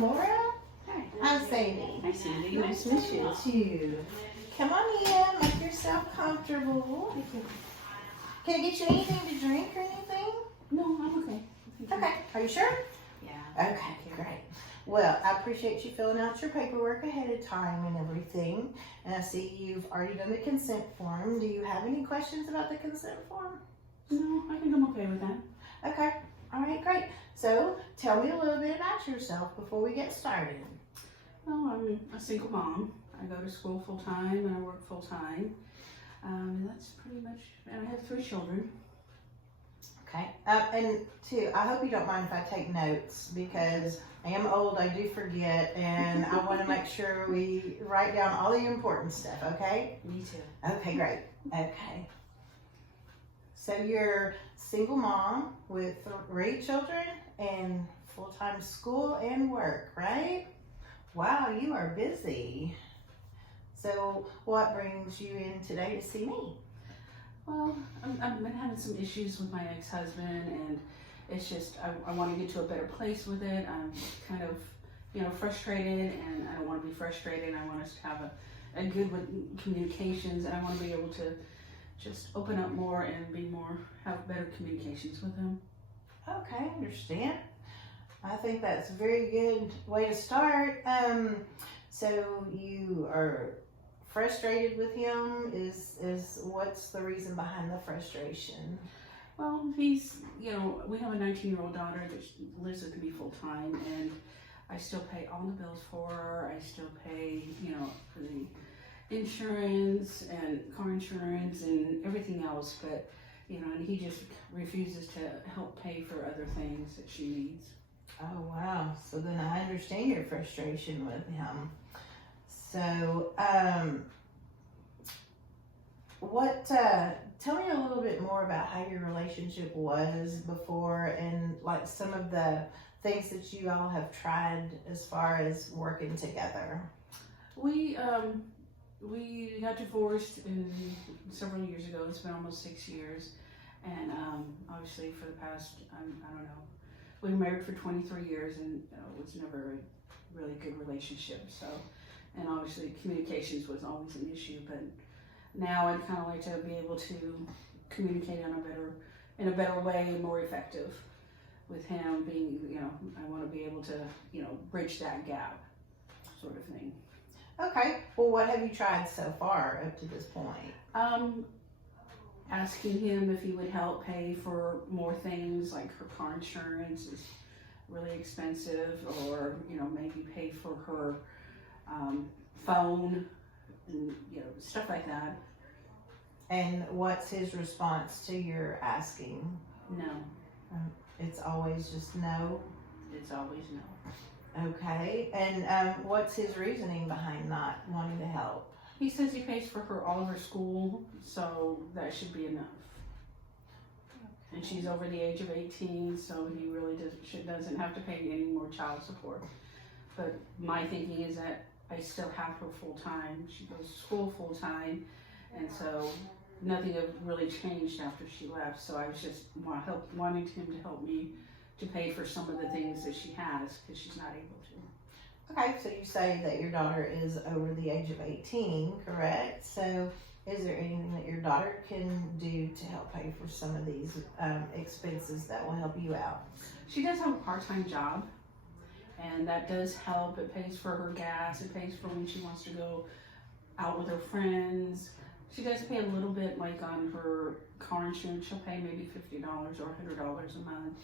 Laura. Hi. I'm Sadie. Hi, Sandy. Nice to meet you too. Come on in, make yourself comfortable. Can I get you anything to drink or anything? No, I'm okay. Okay, are you sure? Yeah. Okay, great. Well, I appreciate you filling out your paperwork ahead of time and everything. And I see you've already done the consent form. Do you have any questions about the consent form? No, I think I'm okay with that. Okay, all right, great. So tell me a little bit about yourself before we get started. Well, I'm a single mom. I go to school full time and I work full time. That's pretty much, and I have 3 children. Okay, and two, I hope you don't mind if I take notes because I am old, I do forget, and I want to make sure we write down all the important stuff, okay? Me too. Okay, great. Okay. So you're single mom with 3 children and full-time school and work, right? Wow, you are busy. So what brings you in today to see me? Well, I've been having some issues with my ex-husband, and it's just, I want to get to a better place with it. I'm kind of, frustrated, and I don't want to be frustrated. I want us to have a good with communications, and I want to be able to just open up more and have better communications with him. Okay, I understand. I think that's a very good way to start. So you are frustrated with him. Is what's the reason behind the frustration? Well, he's, we have a 19-year-old daughter that lives with me full time, and I still pay all the bills for her. I still pay, for the insurance and car insurance and everything else, but, and he just refuses to help pay for other things that she needs. Oh, wow. So then I understand your frustration with him. So, tell me a little bit more about how your relationship was before and like some of the things that you all have tried as far as working together. We got divorced several years ago. It's been almost 6 years. And obviously for the past, I don't know, we were married for 23 years and it was never a really good relationship. So, and obviously communications was always an issue, but now I'd kind of like to be able to communicate in a better way and more effective with him being, I want to be able to, bridge that gap sort of thing. Okay. Well, what have you tried so far up to this point? Asking him if he would help pay for more things, like her car insurance is really expensive, or maybe pay for her phone and stuff like that. And what's his response to your asking? No. It's always just no? It's always no. Okay. And what's his reasoning behind not wanting to help? He says he pays for all of her school, so that should be enough. And she's over the age of 18, so he really doesn't have to pay any more child support. But my thinking is that I still have her full time. She goes to school full time, and so nothing have really changed after she left. So I was just wanting him to help me to pay for some of the things that she has because she's not able to. Okay, so you say that your daughter is over the age of 18, correct? So is there anything that your daughter can do to help pay for some of these expenses that will help you out? She does have a part-time job, and that does help. It pays for her gas. It pays for when she wants to go out with her friends. She does pay a little bit, like on her car insurance. She'll pay maybe $50 or $100 a month,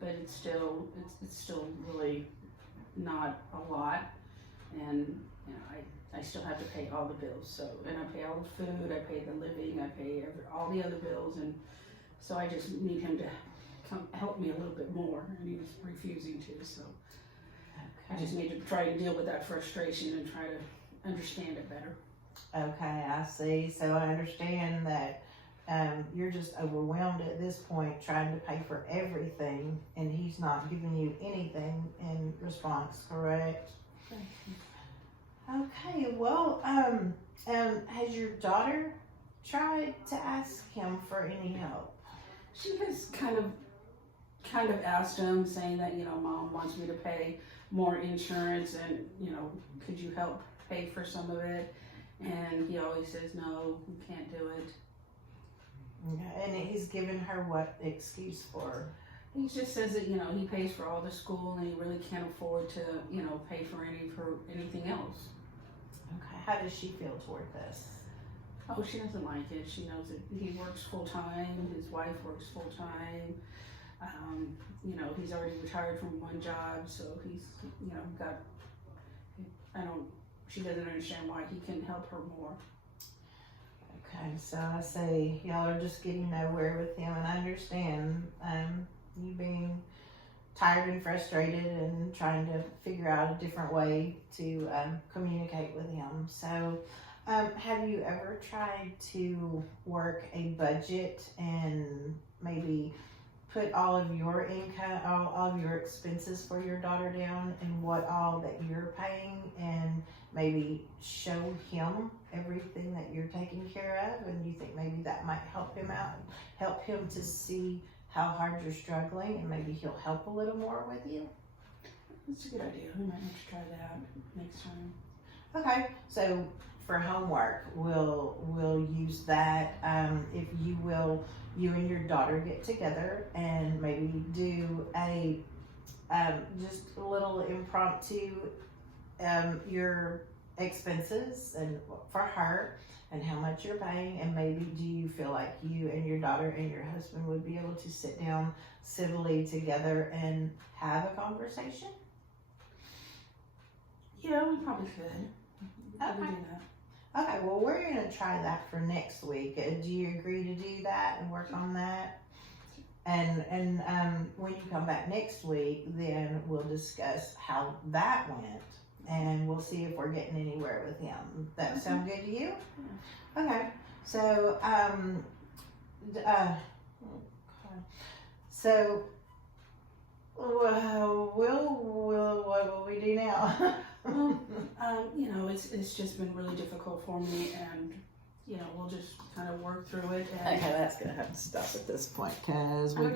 but it's still really not a lot. And I still have to pay all the bills. So, and I pay all the food, I pay the living, I pay all the other bills, and so I just need him to come help me a little bit more, and he's refusing to. So I just need to try to deal with that frustration and try to understand it better. Okay, I see. So I understand that you're just overwhelmed at this point trying to pay for everything, and he's not giving you anything in response, correct? Okay, well, has your daughter tried to ask him for any help? She has kind of kind of asked him, saying that, Mom wants me to pay more insurance, and, could you help pay for some of it? And he always says, no, we can't do it. Yeah, and he's given her what excuse for? He just says that, he pays for all the school, and he really can't afford to, pay for anything else. Okay, how does she feel toward this? Oh, she doesn't like it. She knows that he works full time, his wife works full time. He's already retired from one job, so he's, she doesn't understand why he can help her more. Okay, so I say y'all are just getting nowhere with him, and I understand you being tired and frustrated and trying to figure out a different way to communicate with him. So have you ever tried to work a budget and maybe put all of your income, all of your expenses for your daughter down and what all that you're paying, and maybe show him everything that you're taking care of, and you think maybe that might help him out, help him to see how hard you're struggling, and maybe he'll help a little more with you? That's a good idea. We might have to try that next time. Okay, so for homework, we'll use that. If you and your daughter get together and maybe do a just a little impromptu your expenses and for her and how much you're paying, and maybe do you feel like you and your daughter and your husband would be able to sit down civilly together and have a conversation? Yeah, we probably could. Probably Okay. do that. Okay, well, we're going to try that for next week. Do you agree to do that and work on that? And when you come back next week, then we'll discuss how that went, and we'll see if we're getting anywhere with him. That sound good to you? Yeah. Okay, so, so, what will we do now? Well, it's just been really difficult for me, and we'll just kind of work through it. And Okay, that's gonna have to stop at this point because we